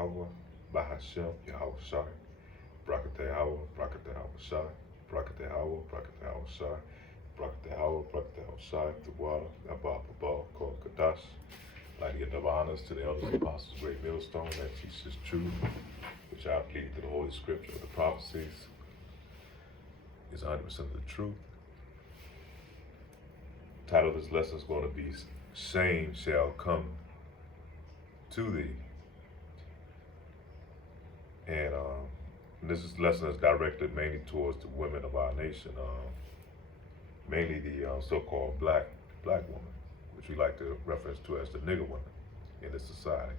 Yahweh, Bahashem, Yahweh Shai, Brakate Yahweh, Brakate Yahweh Shai, Brakate Yahweh, Brakate Yahweh Shai, Brakate Yahweh, Brakate Yahweh Shai, the water, Abba, Abba, called Kadash. I'd like to give double honors to the elders, apostles, great millstone that teaches truth, which I believe through the Holy Scripture of the prophecies is 100% of the truth. The title of this lesson is going to be Shame Shall Come to Thee. And this lesson is directed mainly towards the women of our nation, mainly the so-called black woman, which we like to reference to as the nigger woman in this society.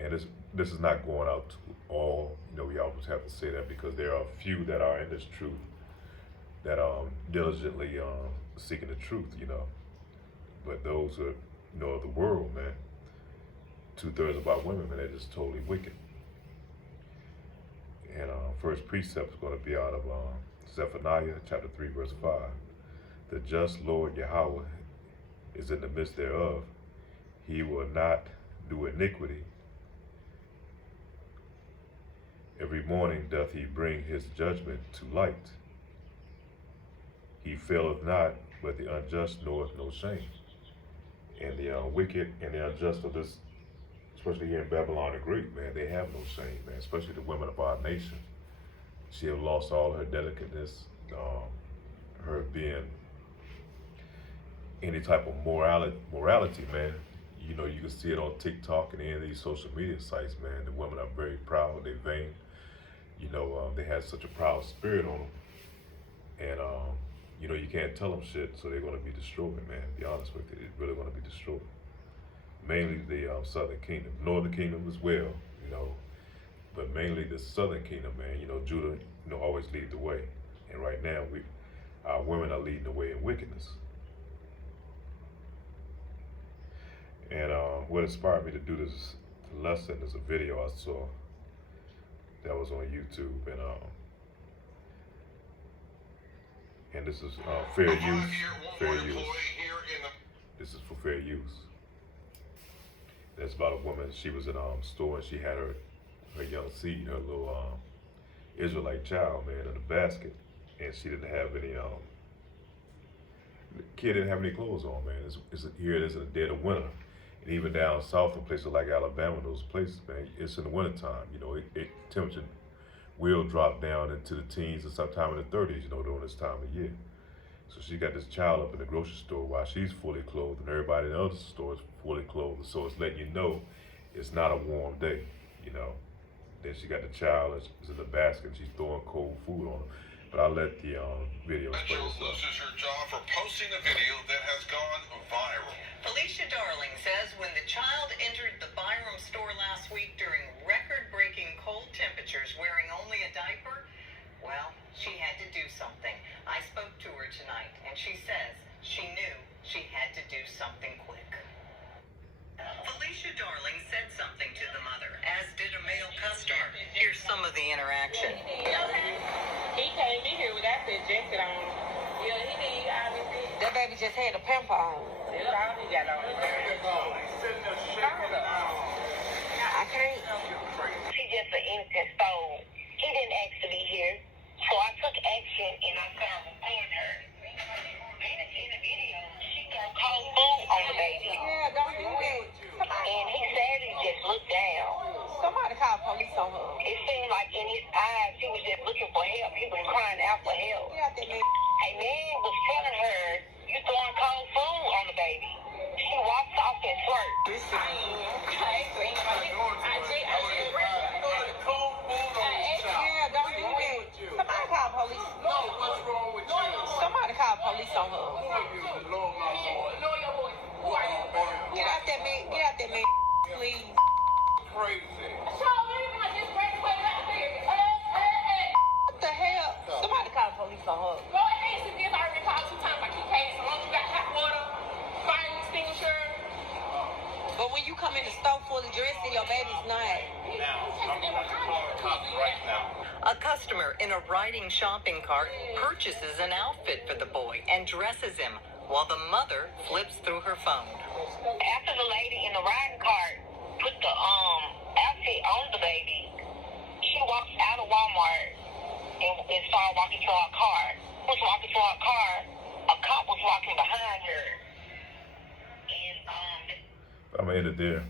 And this is not going out to all, we always have to say that because there are a few that are in this truth that are diligently seeking the truth, But those who of the world, man, 2/3 of our women, man, they're just totally wicked. And first precept is going to be out of Zephaniah chapter 3, verse 5. The just Lord Yahweh is in the midst thereof. He will not do iniquity. Every morning doth he bring his judgment to light. He faileth not, but the unjust knoweth no shame. And the wicked and the unjust of this, especially here in Babylon the Great, man, they have no shame, man, especially the women of our nation. She have lost all her delicateness, her being any type of morality, man. You can see it on TikTok and any of these social media sites, man. The women are very proud, they vain. They have such a proud spirit on them. And, you can't tell them shit, so they're going to be destroyed, man. To be honest with you, they're really going to be destroyed. Mainly the southern kingdom, northern kingdom as well, but mainly the southern kingdom, man. Judah, always lead the way. And right now, our women are leading the way in wickedness. And what inspired me to do this lesson is a video I saw that was on YouTube, and this is fair use. Fair use. This is for fair use. That's about a woman. She was in a store and she had her young seed, her little Israelite child, man, in a basket, and she didn't have any. The kid didn't have any clothes on, man. Here it is in the dead of winter. And even down south in places like Alabama, those places, man, it's in the wintertime. Temperature will drop down into the teens or sometime in the 30s, during this time of year. So she got this child up in the grocery store while she's fully clothed and everybody in the other store is fully clothed. So it's letting you know it's not a warm day, Then she got the child, is in the basket, and she's throwing cold food on her. But I'll let the video explain itself. Loses her job for posting a video that has gone viral. Felicia Darling says when the child entered the Byram store last week during record-breaking cold temperatures wearing only a diaper, well, she had to do something. I spoke to her tonight, and she says she knew she had to do something quick. Felicia Darling said something to the mother, as did a male customer. Here's some of the interaction. He came in here without that jacket on. Yeah, he did. Obviously. That baby just had a pamper on. That's all he got on. I can't. She's just an innocent soul. He didn't ask to be here. So I took action and I started recording her. In the video, she started calling food on the baby. Yeah, don't do that. And he sadly just looked down. Somebody call police on her. It seemed like in his eyes, he was just looking for help. He was crying out for help. Yeah, that man. A man was telling her, you throwing cold food on the baby. She walks off and flirts. Yeah, don't do that. Somebody call police. What's wrong with you? Somebody call police on her. Who are you, Lord, my Lord? Who are you, boy? Get out that man, please. Crazy. What the hell? Somebody call police on her. But when you come in the store fully dressed and your baby's not. Now, I'm going to call the cops right now. A customer in a riding shopping cart purchases an outfit for the boy and dresses him while the mother flips through her phone. After the lady in the riding cart put the outfit on Walmart and started walking to our car. Was walking to our car. A cop was walking behind her. And I'm gonna end it there,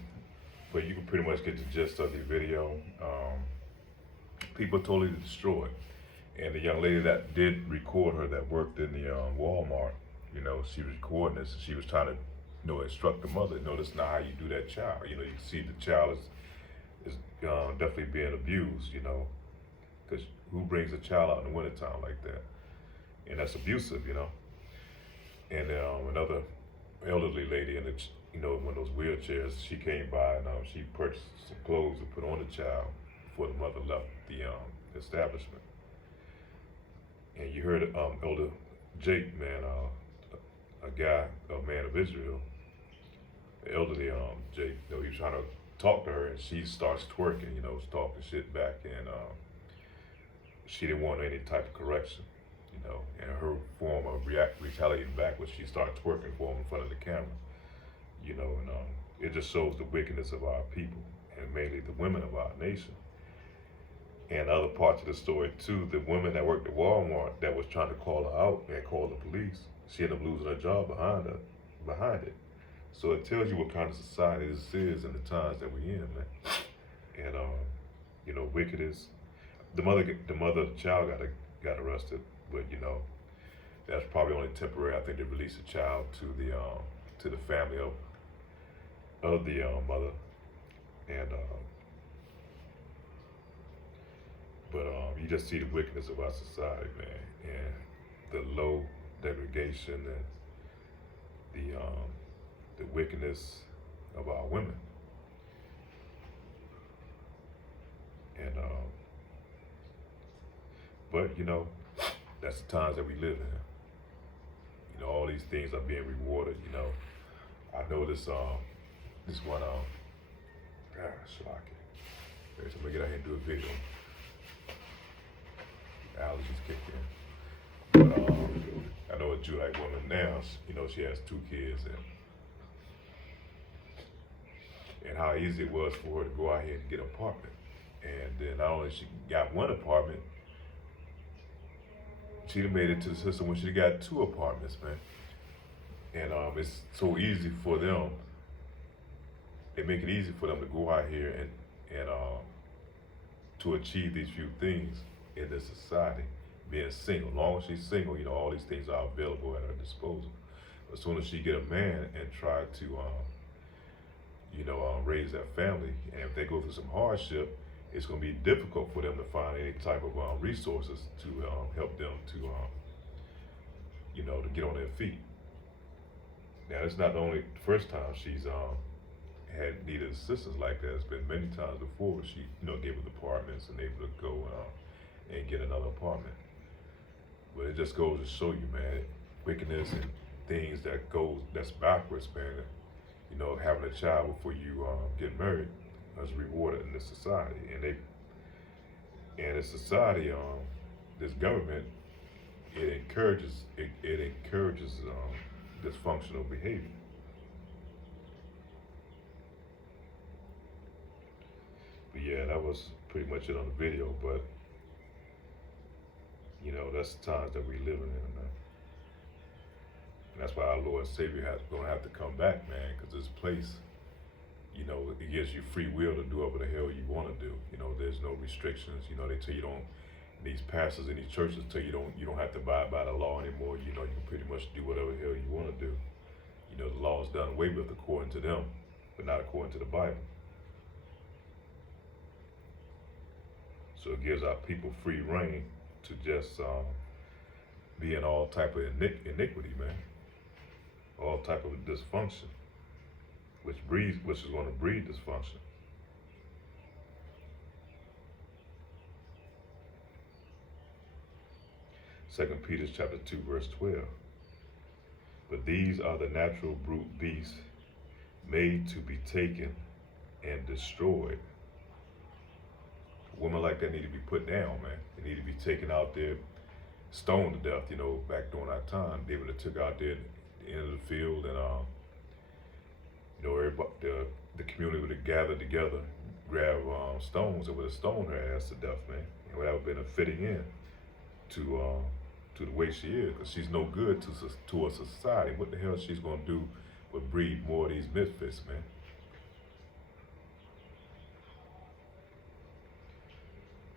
but you can pretty much get the gist of the video. People totally destroyed, and the young lady that did record her, that worked in the Walmart, you know, she was recording this. She was trying to, you know, instruct the mother. No, that's not how you do that child. You know, you can see the child is definitely being abused. You know, because who brings a child out in the wintertime like that? And that's abusive, you know. And another elderly lady in the, you know, one of those wheelchairs, she came by and she purchased some clothes to put on the child before the mother left the establishment. And you heard Elder Jake, man, a man of Israel, the elderly Jake, you know, he was trying to talk to her, and she starts twerking, you know, talking shit back, and she didn't want any type of correction, you know, and her form of retaliating back was she started twerking for him in front of the camera, you know, and it just shows the wickedness of our people, and mainly the women of our nation. And other parts of the story too, the woman that worked at Walmart that was trying to call her out and call the police, she ended up losing her job behind it. So it tells you what kind of society this is in the times that we're in, man. And you know, wickedness. The mother of the child got arrested, but you know, that's probably only temporary. I think they released the child to the family of the mother, and but you just see the wickedness of our society, man, and the low degradation and the wickedness of our women. And but you know, that's the times that we live in. You know, all these things are being rewarded. You know, I know this one Shalaki. Every time I get out here and do a video, allergies kick in. But I know a Judite woman now. You know, she has 2 kids, and how easy it was for her to go out here and get an apartment. And then not only she got 1 apartment, she done made it to the system when she got 2 apartments, man. And it's so easy for them. They make it easy for them to go out here and to achieve these few things in this society. Being single, as long as she's single, you know, all these things are available at her disposal. As soon as she get a man and try to, you know, raise that family, and if they go through some hardship, it's going to be difficult for them to find any type of resources to help them to, you know, to get on their feet. Now, it's not the only first time she's had needed assistance like that. It's been many times before. She, you know, gave us apartments and able to go and get another apartment. But it just goes to show you, man, wickedness and things that's backwards, man. You know, having a child before you get married is rewarded in this society, and this society, this government, it encourages dysfunctional behavior. But yeah, that was pretty much it on the video. But you know, that's the times that we live in, man. And that's why our Lord and Savior gonna have to come back, man, because this place, you know, it gives you free will to do whatever the hell you want to do. You know, there's no restrictions. You know, they tell you don't. These pastors in these churches tell you don't have to abide by the law anymore. You know, you can pretty much do whatever the hell you want to do. You know, the law is done away with according to them, but not according to the Bible. So it gives our people free reign to just be in all type of iniquity, man. All type of dysfunction, which is going to breed dysfunction. Second Peter chapter 2, verse 12. But these are the natural brute beasts made to be taken and destroyed. Women like that need to be put down, man. They need to be taken out there, stoned to death. You know, back during our time, they would have took out there at the end of the field, and you know, everybody, the community would have gathered together, grab stones, and would have stoned her ass to death, man. and without been fitting in to the way she is, because she's no good to a society. What the hell she's gonna do but breed more of these misfits, man?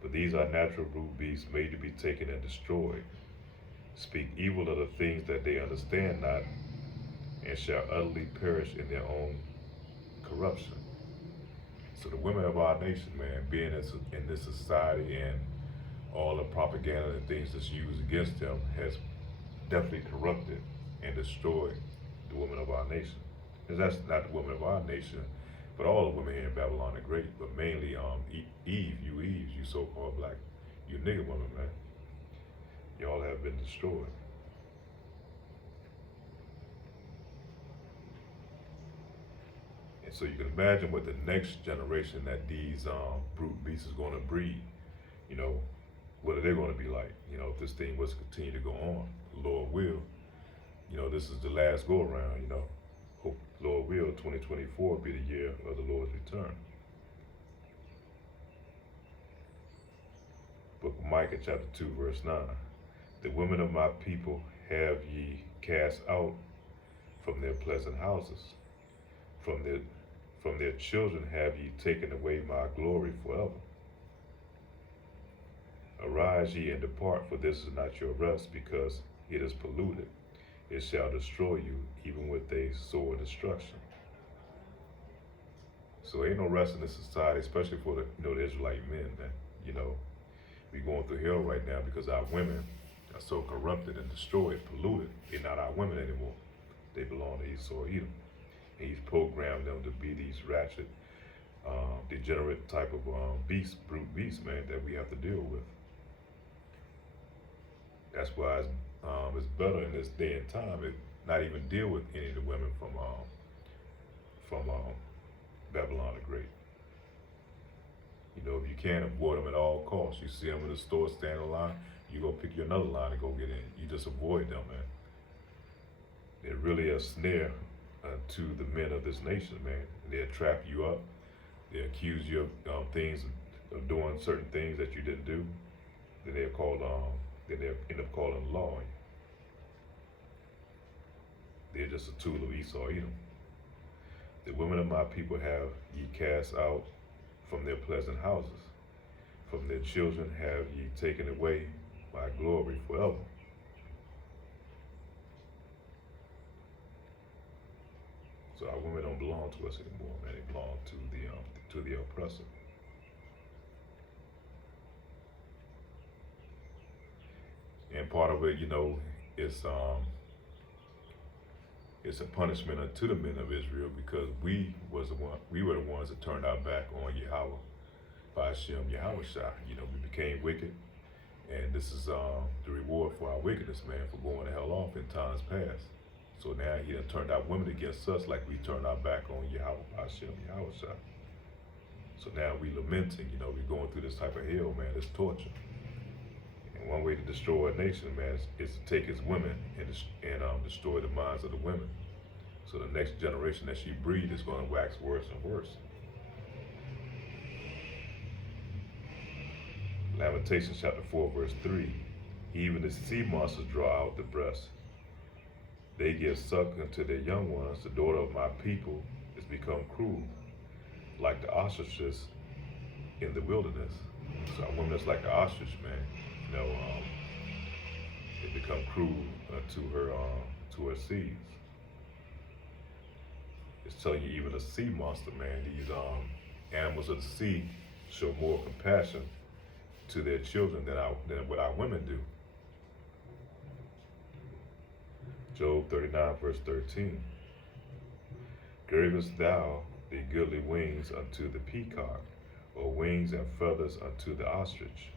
But these are natural brute beasts made to be taken and destroyed. Speak evil of the things that they understand not, and shall utterly perish in their own corruption. So the women of our nation, man, being in this society and all the propaganda and things that's used against them has definitely corrupted and destroyed the women of our nation. And that's not the women of our nation, but all the women here in Babylon the Great, but mainly Eve, you so-called black, you nigger women, man. Y'all have been destroyed. And so you can imagine what the next generation that these brute beasts is going to breed. You know, what are they going to be like? You know, if this thing was to continue to go on, Lord will. You know, this is the last go around. You know, hope Lord will 2024 be the year of the Lord's return. Book of Micah chapter 2 verse 9. The women of my people have ye cast out from their pleasant houses. From their children have ye taken away my glory forever. Arise ye and depart, for this is not your rest, because it is polluted. It shall destroy you, even with a sore destruction. So ain't no rest in this society, especially for the Israelite men, man. You know, we going through hell right now because our women are so corrupted and destroyed, polluted. They're not our women anymore. They belong to Esau Edom. And he's programmed them to be these ratchet, degenerate type of brute beasts, man, that we have to deal with. That's why it's better in this day and time to not even deal with any of the women from Babylon the Great. You know, if you can avoid them at all costs, you see them in the store standing in line, you go pick you another line and go get in. You just avoid them, man. They're really a snare to the men of this nation, man. They'll trap you up. They accuse you of things, of doing certain things that you didn't do. Then they'll end up calling the law on you. They're just a tool of Esau Edom. The women of my people have ye cast out from their pleasant houses. From their children have ye taken away my glory forever. So our women don't belong to us anymore, man. They belong to the oppressor. And part of it, you know, it's a punishment unto the men of Israel, because we were the ones that turned our back on Yahweh, Ba'ashem Yahushua. You know, we became wicked, and this is the reward for our wickedness, man, for going the hell off in times past. So now he done turned our women against us like we turned our back on Yahweh, Ba'ashem Yahushua. So now we lamenting, you know, we going through this type of hell, man, this torture. And one way to destroy a nation, man, is to take its women and destroy the minds of the women. So the next generation that she breeds is going to wax worse and worse. Lamentations chapter 4 verse 3. Even the sea monsters draw out the breast. They give suck unto their young ones. The daughter of my people is become cruel, like the ostriches in the wilderness. So a woman that's like the ostrich, man. You know, they become cruel to her seeds. It's telling you even a sea monster, man. These animals of the sea show more compassion to their children than what our women do. Job 39 verse 13. Gavest thou the goodly wings unto the peacock, or wings and feathers unto the ostrich,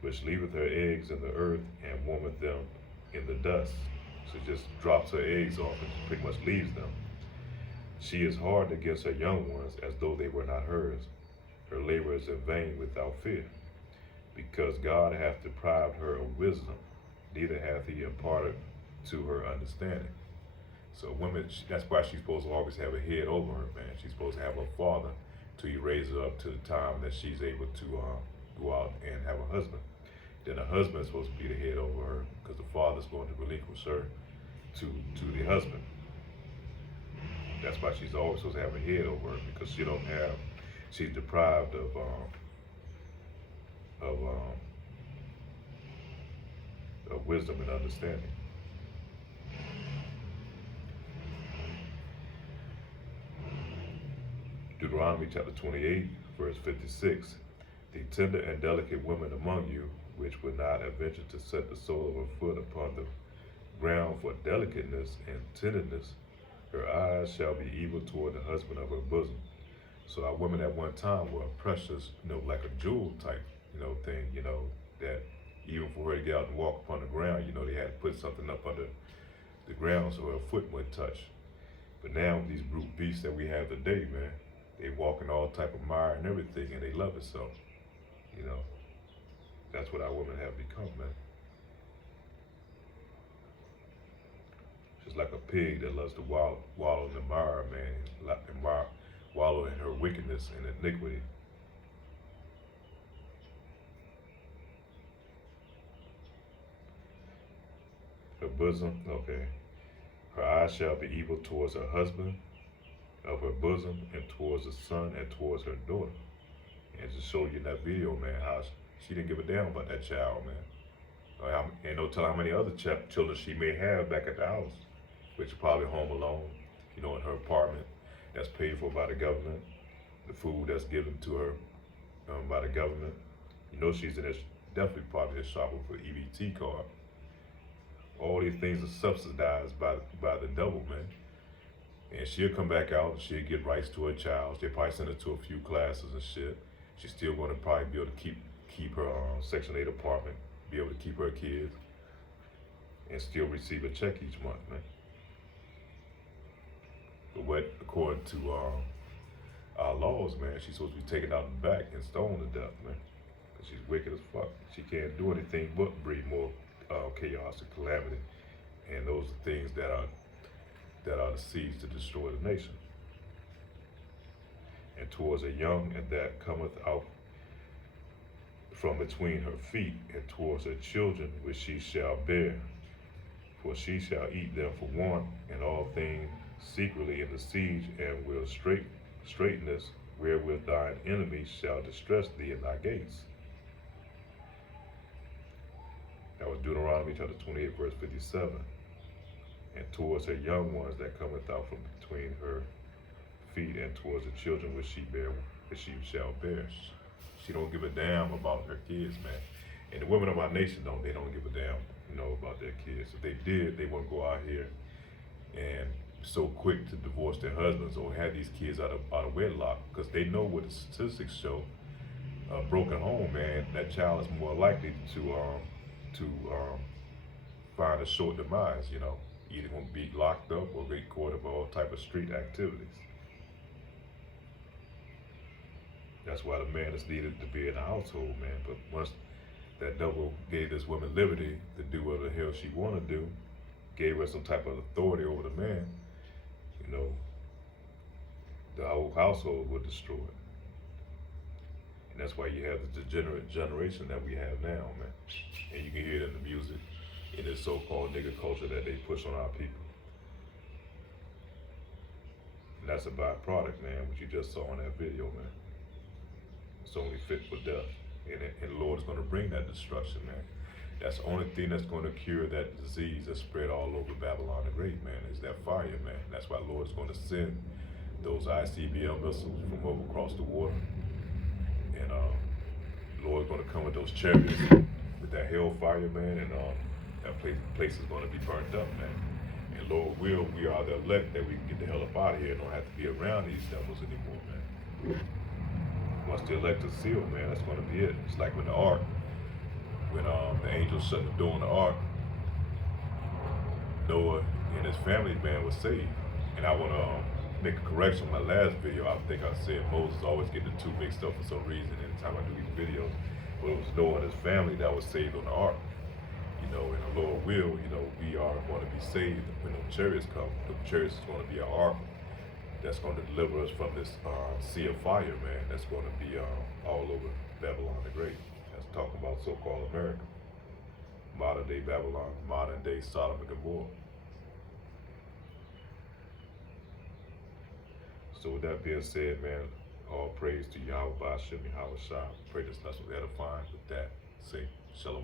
which leaveth her eggs in the earth and warmeth them in the dust. So just drops her eggs off and pretty much leaves them. She is hardened against her young ones as though they were not hers. Her labor is in vain without fear, because God hath deprived her of wisdom, neither hath he imparted to her understanding. So women, that's why she's supposed to always have a head over her, man. She's supposed to have a father till he raises her up to the time that she's able to go out and have a husband. Then the husband is supposed to be the head over her because the father's going to relinquish her to the husband. That's why she's always supposed to have a head over her, because she's deprived of wisdom and understanding. Deuteronomy chapter 28, verse 56. The tender and delicate women among you, which would not have ventured to set the sole of her foot upon the ground for delicateness and tenderness, her eyes shall be evil toward the husband of her bosom. So our women at one time were precious, like a jewel type, thing, that even for her to get out and walk upon the ground, they had to put something up under the ground so her foot wouldn't touch. But now these brute beasts that we have today, man, they walk in all type of mire and everything, and they love it so. That's what our women have become, man. Just like a pig that loves to wallow in the mire, man, and wallow in her wickedness and iniquity. Her bosom, okay. Her eyes shall be evil towards her husband of her bosom, and towards the son, and towards her daughter. And to show you in that video, man, how she didn't give a damn about that child, man. Ain't no telling how many other children she may have back at the house, which is probably home alone, in her apartment that's paid for by the government, the food that's given to her by the government. She's in this, definitely probably shopping for EBT card. All these things are subsidized by the devil, man. And she'll come back out, she'll get rights to her child. They'll probably send her to a few classes and shit. She's still going to probably be able to keep her Section 8 apartment, be able to keep her kids, and still receive a check each month, man. But what, according to our laws, man, she's supposed to be taken out the back and stoned to death, man. Because she's wicked as fuck. She can't do anything but breed more chaos and calamity. And those are things that are the seeds to destroy the nation. And towards a young and that cometh out from between her feet, and towards her children which she shall bear. For she shall eat them for want, and all things secretly in the siege, and will straightness wherewith thine enemies shall distress thee in thy gates. That was Deuteronomy chapter 28, verse 57. And towards her young ones that cometh out from between her feet, and towards the children which she shall bear. She don't give a damn about her kids, man. And the women of our nation don't give a damn, about their kids. If they did, they wouldn't go out here and so quick to divorce their husbands or have these kids out of wedlock, because they know what the statistics show. A broken home, man, that child is more likely to find a short demise, either gonna be locked up or get caught up in all type of street activities. That's why the man is needed to be in the household, man. But once that devil gave this woman liberty to do what the hell she want to do, gave her some type of authority over the man, the whole household was destroyed. And that's why you have the degenerate generation that we have now, man. And you can hear it in the music, in this so-called nigga culture that they push on our people. And that's a byproduct, man, what you just saw in that video, man. It's only fit for death. And the Lord is going to bring that destruction, man. That's the only thing that's going to cure that disease that's spread all over Babylon the Great, man, is that fire, man. That's why the Lord is going to send those ICBM missiles from over across the water. And the Lord is going to come with those chariots with that hellfire, man, and that place is going to be burnt up, man. And Lord will, we are the elect that we can get the hell up out of here and don't have to be around these devils anymore, man. Once the elect is sealed, man, that's going to be it. It's like with the ark. When the angels shut the door on the ark, Noah and his family, man, was saved. And I want to make a correction on my last video. I think I said Moses always get the two mixed up for some reason anytime I do these videos. But it was Noah and his family that was saved on the ark. And the Lord will, we are going to be saved when the chariots come. The chariots is going to be our ark. that's going to deliver us from this sea of fire, man. That's going to be all over Babylon the Great. That's talking about so-called America, modern day Babylon, modern day Sodom and Gomorrah. So with that being said, man, all praise to Yahweh Ba'ashem Yahweh Shai. Pray this lesson was edifying. With that, say shalom.